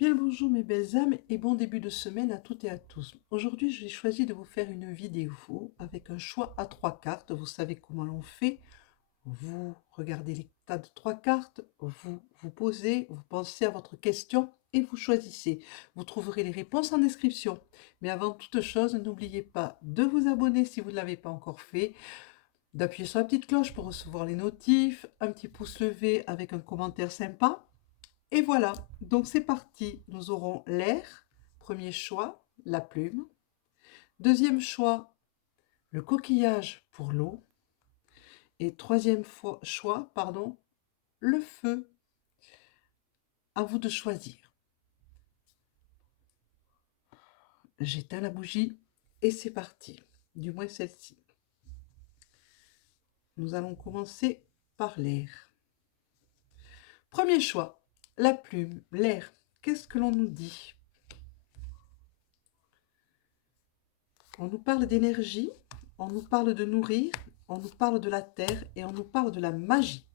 Bien le bonjour mes belles âmes et bon début de semaine à toutes et à tous. Aujourd'hui, j'ai choisi de vous faire une vidéo avec un choix à 3 cartes. Vous savez comment l'on fait. Vous regardez les tas de 3 cartes, vous vous posez, vous pensez à votre question et vous choisissez. Vous trouverez les réponses en description. Mais avant toute chose, n'oubliez pas de vous abonner si vous ne l'avez pas encore fait, d'appuyer sur la petite cloche pour recevoir les notifs, un petit pouce levé avec un commentaire sympa. Et voilà, donc c'est parti. Nous aurons l'air, premier choix, la plume. Deuxième choix, le coquillage pour l'eau. Et troisième choix, le feu. À vous de choisir. J'éteins la bougie et c'est parti. Du moins celle-ci. Nous allons commencer par l'air. Premier choix, la plume, l'air. Qu'est-ce que l'on nous dit? On nous parle d'énergie, on nous parle de nourrir, on nous parle de la terre et on nous parle de la magie.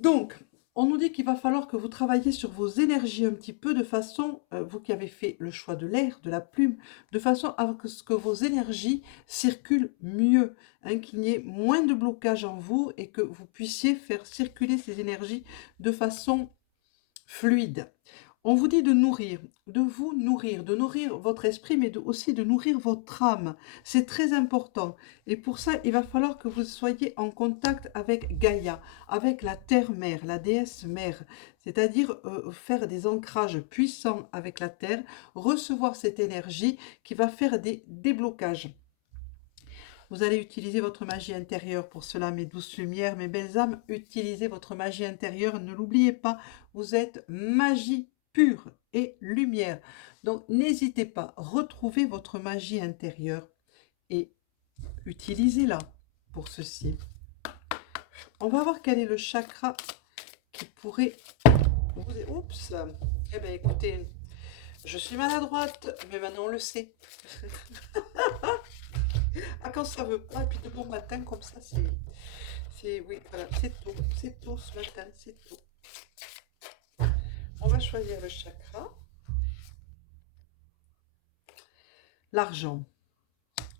Donc, on nous dit qu'il va falloir que vous travaillez sur vos énergies un petit peu de façon, vous qui avez fait le choix de l'air, de la plume, de façon à ce que vos énergies circulent mieux, hein, qu'il n'y ait moins de blocage en vous et que vous puissiez faire circuler ces énergies de façon fluide. On vous dit de nourrir, de vous nourrir, de nourrir votre esprit, mais aussi de nourrir votre âme. C'est très important. Et pour ça, il va falloir que vous soyez en contact avec Gaïa, avec la terre-mère, la déesse mère. C'est-à-dire faire des ancrages puissants avec la terre, recevoir cette énergie qui va faire des déblocages. Vous allez utiliser votre magie intérieure pour cela, mes douces lumières, mes belles âmes. Utilisez votre magie intérieure. Ne l'oubliez pas, vous êtes magie pure et lumière. Donc, n'hésitez pas, retrouvez votre magie intérieure et utilisez-la pour ceci. On va voir quel est le chakra qui pourrait vous... Oups. Eh bien, écoutez, je suis maladroite, mais maintenant on le sait. Ah, quand ça veut pas, et puis de bon matin, comme ça, oui, voilà, c'est tôt ce matin, c'est tôt. On va choisir le chakra. L'argent.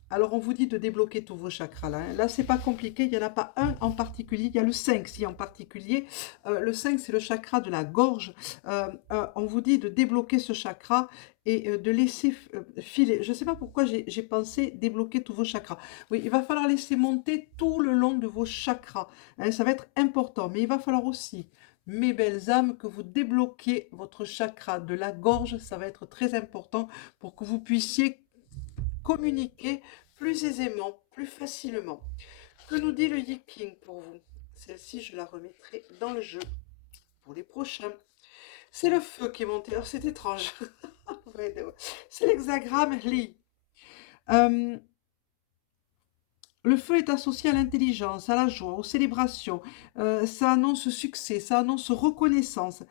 Alors, on vous dit de débloquer tous vos chakras là. Hein. Là, c'est pas compliqué, il n'y en a pas un en particulier. Il y a le 5, si en particulier. Le 5, c'est le chakra de la gorge. On vous dit de débloquer ce chakra et de laisser filer. Je ne sais pas pourquoi j'ai pensé débloquer tous vos chakras. Oui, il va falloir laisser monter tout le long de vos chakras. Hein, ça va être important, mais il va falloir aussi, mes belles âmes, que vous débloquiez votre chakra de la gorge. Ça va être très important pour que vous puissiez communiquer plus aisément, plus facilement. Que nous dit le Yiking pour vous? Celle-ci, je la remettrai dans le jeu pour les prochains. C'est le feu qui est monté. Alors, c'est étrange. C'est l'hexagramme Li. Le feu est associé à l'intelligence, à la joie, aux célébrations. Ça annonce succès, ça annonce reconnaissance.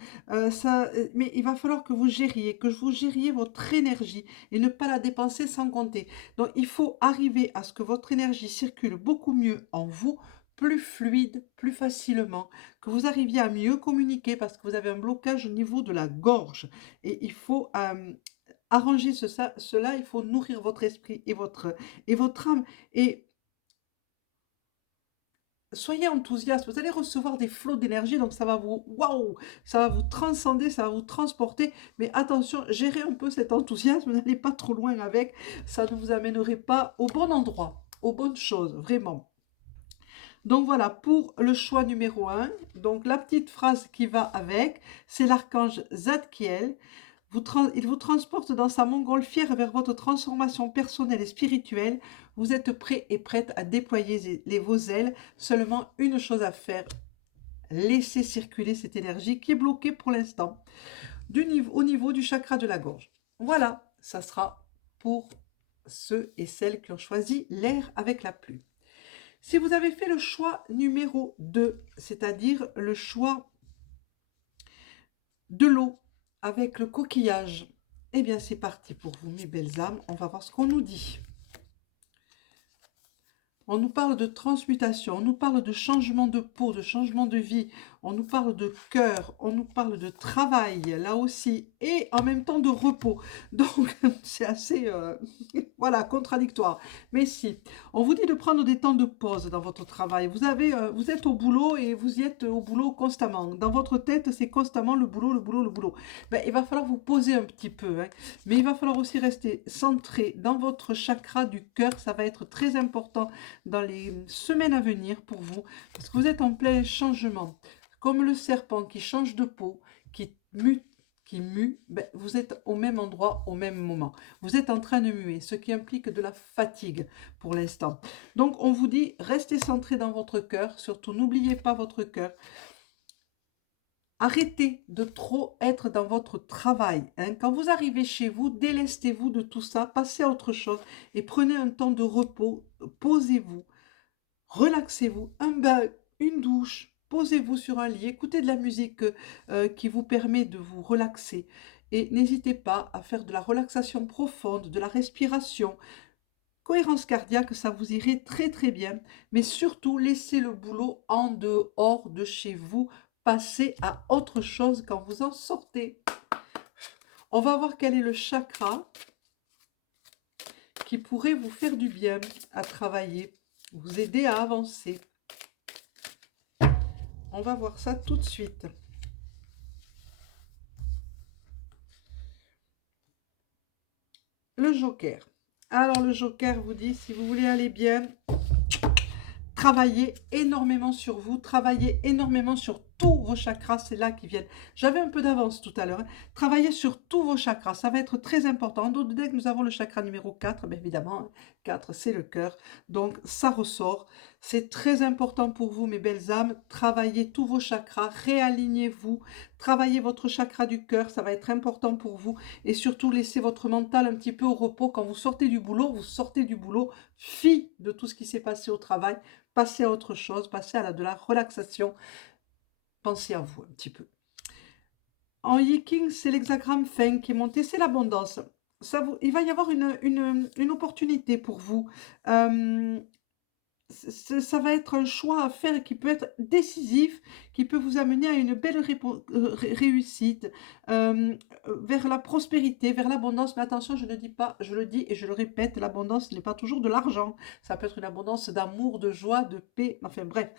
Mais il va falloir que vous gériez votre énergie et ne pas la dépenser sans compter. Donc, il faut arriver à ce que votre énergie circule beaucoup mieux en vous, plus fluide, plus facilement, que vous arriviez à mieux communiquer parce que vous avez un blocage au niveau de la gorge. Et il faut arranger cela, il faut nourrir votre esprit et votre âme. Et soyez enthousiaste, vous allez recevoir des flots d'énergie, donc ça va vous, waouh, ça va vous transcender, ça va vous transporter, mais attention, gérez un peu cet enthousiasme, n'allez pas trop loin avec, ça ne vous amènerait pas au bon endroit, aux bonnes choses, vraiment. Donc voilà, pour le choix numéro 1, donc la petite phrase qui va avec, c'est l'archange Zadkiel. Il vous transporte dans sa montgolfière vers votre transformation personnelle et spirituelle. Vous êtes prêt et prête à déployer vos ailes. Seulement une chose à faire, laissez circuler cette énergie qui est bloquée pour l'instant au niveau du chakra de la gorge. Voilà, ça sera pour ceux et celles qui ont choisi l'air avec la pluie. Si vous avez fait le choix numéro 2, c'est-à-dire le choix de l'eau avec le coquillage, eh bien c'est parti pour vous mes belles âmes, on va voir ce qu'on nous dit. On nous parle de transmutation, on nous parle de changement de peau, de changement de vie, on nous parle de cœur, on nous parle de travail, là aussi, et en même temps de repos. Donc, c'est assez, voilà, contradictoire. Mais si, on vous dit de prendre des temps de pause dans votre travail. Vous êtes au boulot et vous y êtes au boulot constamment. Dans votre tête, c'est constamment le boulot, le boulot, le boulot. Ben, il va falloir vous poser un petit peu, hein. Mais il va falloir aussi rester centré dans votre chakra du cœur. Ça va être très important dans les semaines à venir pour vous, parce que vous êtes en plein changement. Comme le serpent qui change de peau, qui mue, ben, vous êtes au même endroit, au même moment. Vous êtes en train de muer, ce qui implique de la fatigue pour l'instant. Donc on vous dit, restez centré dans votre cœur, surtout n'oubliez pas votre cœur. Arrêtez de trop être dans votre travail, hein. Quand vous arrivez chez vous, délestez-vous de tout ça, passez à autre chose et prenez un temps de repos, posez-vous. Relaxez-vous, un bain, une douche, posez-vous sur un lit, écoutez de la musique qui vous permet de vous relaxer. Et n'hésitez pas à faire de la relaxation profonde, de la respiration. Cohérence cardiaque, ça vous irait très très bien. Mais surtout, laissez le boulot en dehors de chez vous. Passez à autre chose quand vous en sortez. On va voir quel est le chakra qui pourrait vous faire du bien à travailler, vous aider à avancer. On va voir ça tout de suite. Le joker. Alors le joker vous dit, si vous voulez aller bien, travaillez énormément sur vous, travaillez énormément sur tous vos chakras, c'est là qu'ils viennent. J'avais un peu d'avance tout à l'heure, hein. Travaillez sur tous vos chakras, ça va être très important. Dans le deck, nous avons le chakra numéro 4, bien évidemment, 4 c'est le cœur, donc ça ressort. C'est très important pour vous, mes belles âmes, travaillez tous vos chakras, réalignez-vous, travaillez votre chakra du cœur, ça va être important pour vous, et surtout laissez votre mental un petit peu au repos. Quand vous sortez du boulot, fi de tout ce qui s'est passé au travail, passez à autre chose, passez à de la relaxation, pensez à vous un petit peu. En Yiking, c'est l'hexagramme Feng qui est monté, c'est l'abondance. Il va y avoir une opportunité pour vous. Ça va être un choix à faire qui peut être décisif, qui peut vous amener à une belle réussite, vers la prospérité, vers l'abondance. Mais attention, je ne dis pas, je le dis et je le répète, l'abondance n'est pas toujours de l'argent. Ça peut être une abondance d'amour, de joie, de paix, enfin bref.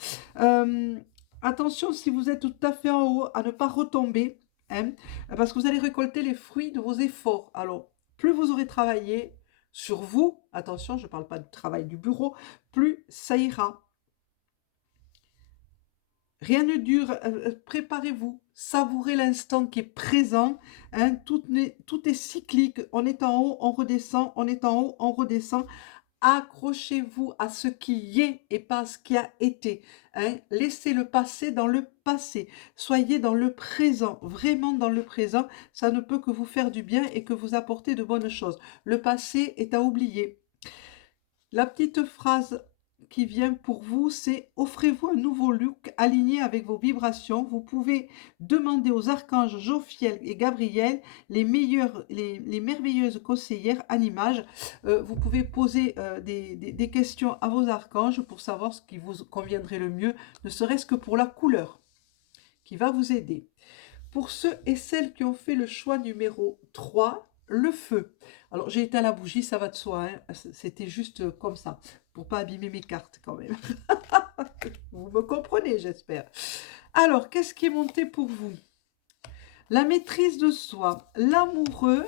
Attention, si vous êtes tout à fait en haut, à ne pas retomber, hein, parce que vous allez récolter les fruits de vos efforts. Alors, plus vous aurez travaillé sur vous, attention, je ne parle pas du travail du bureau, plus ça ira. Rien ne dure, préparez-vous, savourez l'instant qui est présent, hein, tout est cyclique, on est en haut, on redescend, on est en haut, on redescend. Accrochez-vous à ce qui est et pas à ce qui a été, hein. Laissez le passé dans le passé, soyez dans le présent, vraiment dans le présent, ça ne peut que vous faire du bien et que vous apporter de bonnes choses. Le passé est à oublier. La petite phrase qui vient pour vous, c'est « Offrez-vous un nouveau look aligné avec vos vibrations. Vous pouvez demander aux archanges Jophiel et Gabriel, les merveilleuses conseillères en images. Vous pouvez poser des questions à vos archanges pour savoir ce qui vous conviendrait le mieux, ne serait-ce que pour la couleur qui va vous aider. Pour ceux et celles qui ont fait le choix numéro 3, le feu. Alors, j'ai éteint la bougie, ça va de soi, hein. C'était juste comme ça, pour pas abîmer mes cartes quand même. Vous me comprenez, j'espère. Alors, qu'est-ce qui est monté pour vous? La maîtrise de soi, l'amoureux,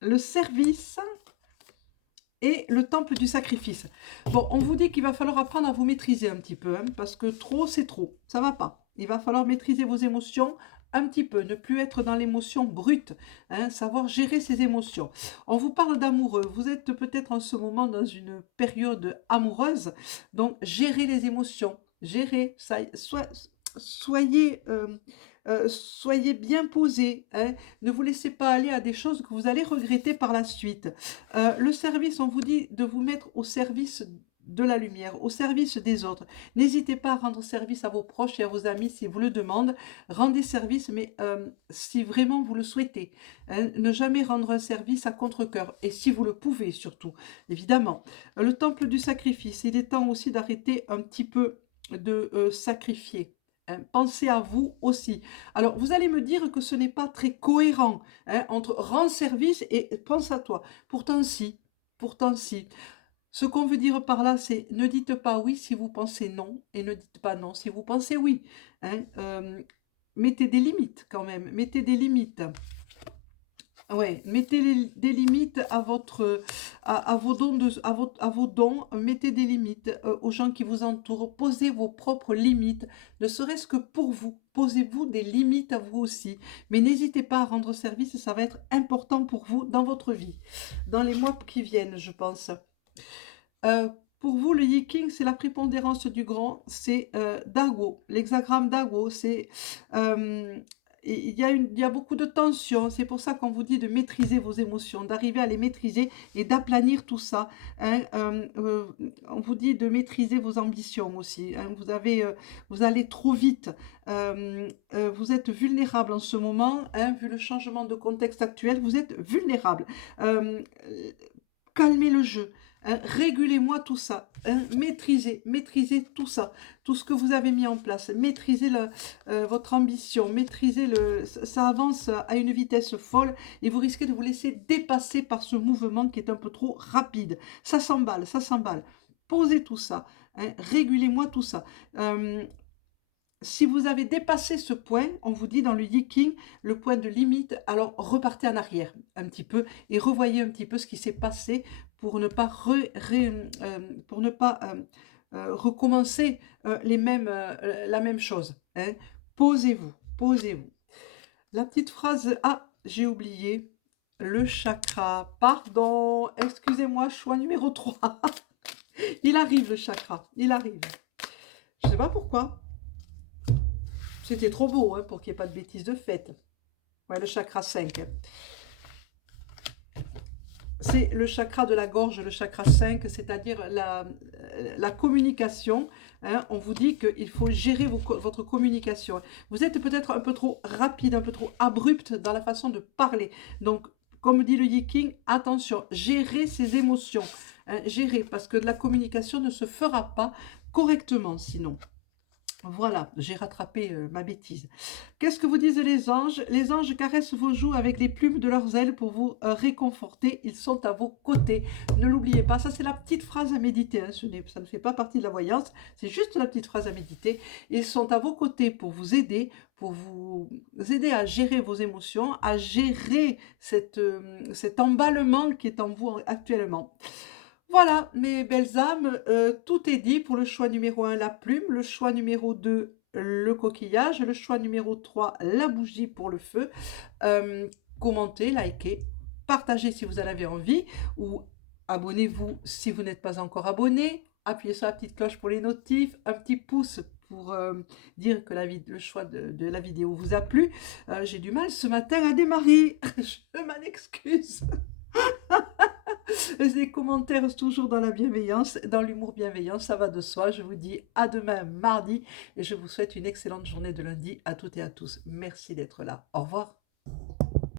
le service et le temple du sacrifice. Bon, on vous dit qu'il va falloir apprendre à vous maîtriser un petit peu, hein, parce que trop, c'est trop. Ça va pas. Il va falloir maîtriser vos émotions un petit peu, ne plus être dans l'émotion brute, hein, savoir gérer ses émotions. On vous parle d'amoureux. Vous êtes peut-être en ce moment dans une période amoureuse, donc gérez les émotions. Gérez, soyez bien posé, hein. Ne vous laissez pas aller à des choses que vous allez regretter par la suite. Le service, on vous dit de vous mettre au service de la lumière, au service des autres. N'hésitez pas à rendre service à vos proches et à vos amis si vous le demandent. Rendez service, mais si vraiment vous le souhaitez. Hein. Ne jamais rendre un service à contre-cœur. Et si vous le pouvez, surtout, évidemment. Le temple du sacrifice, il est temps aussi d'arrêter un petit peu de sacrifier. Hein. Pensez à vous aussi. Alors, vous allez me dire que ce n'est pas très cohérent hein, entre rends service et pense à toi. Pourtant, si. Pourtant, si. Ce qu'on veut dire par là, c'est ne dites pas oui si vous pensez non et ne dites pas non si vous pensez oui. Hein. Mettez des limites quand même. Mettez des limites. Ouais, mettez des limites à vos dons, à vos dons, mettez des limites aux gens qui vous entourent, posez vos propres limites, ne serait-ce que pour vous, posez-vous des limites à vous aussi, mais n'hésitez pas à rendre service, ça va être important pour vous dans votre vie, dans les mois qui viennent, je pense. Euh, pour vous, le yiking, c'est la prépondérance du grand, c'est Dago, l'hexagramme Dago, c'est il y a beaucoup de tension, c'est pour ça qu'on vous dit de maîtriser vos émotions, d'arriver à les maîtriser et d'aplanir tout ça. Hein. On vous dit de maîtriser vos ambitions aussi. Hein. Vous allez trop vite. Vous êtes vulnérable en ce moment, hein, vu le changement de contexte actuel, vous êtes vulnérable. Euh, Calmez le jeu. Hein, régulez-moi tout ça, hein, maîtrisez tout ça, tout ce que vous avez mis en place, maîtrisez votre ambition, ça avance à une vitesse folle et vous risquez de vous laisser dépasser par ce mouvement qui est un peu trop rapide. Ça s'emballe, ça s'emballe. Posez tout ça, hein, régulez-moi tout ça. Si vous avez dépassé ce point, on vous dit dans le yiking, le point de limite, alors repartez en arrière un petit peu et revoyez un petit peu ce qui s'est passé pour ne pas, recommencer la même chose. Hein. Posez-vous, posez-vous. La petite phrase, ah, j'ai oublié, le chakra, pardon, excusez-moi, choix numéro 3. Il arrive le chakra, il arrive. Je ne sais pas pourquoi. C'était trop beau hein, pour qu'il n'y ait pas de bêtises de fête. Ouais, le chakra 5. C'est le chakra de la gorge, le chakra 5, c'est-à-dire la communication. Hein. On vous dit qu'il faut gérer votre communication. Vous êtes peut-être un peu trop rapide, un peu trop abrupt dans la façon de parler. Donc, comme dit le yiking, attention, gérez ses émotions. Hein, gérez, parce que la communication ne se fera pas correctement sinon. Voilà, j'ai rattrapé ma bêtise. Qu'est-ce que vous disent les anges? Les anges caressent vos joues avec les plumes de leurs ailes pour vous réconforter. Ils sont à vos côtés. Ne l'oubliez pas, ça c'est la petite phrase à méditer. Hein. Ça ne fait pas partie de la voyance, c'est juste la petite phrase à méditer. Ils sont à vos côtés pour vous aider à gérer vos émotions, à gérer cet emballement qui est en vous actuellement. Voilà, mes belles âmes, tout est dit pour le choix numéro 1, la plume, le choix numéro 2, le coquillage, le choix numéro 3, la bougie pour le feu. Commentez, likez, partagez si vous en avez envie, ou abonnez-vous si vous n'êtes pas encore abonné, appuyez sur la petite cloche pour les notifs, un petit pouce pour dire que le choix de la vidéo vous a plu. J'ai du mal ce matin à démarrer, je m'en excuse. Les commentaires toujours dans la bienveillance, dans l'humour bienveillant, ça va de soi. Je vous dis à demain mardi et je vous souhaite une excellente journée de lundi à toutes et à tous. Merci d'être là. Au revoir.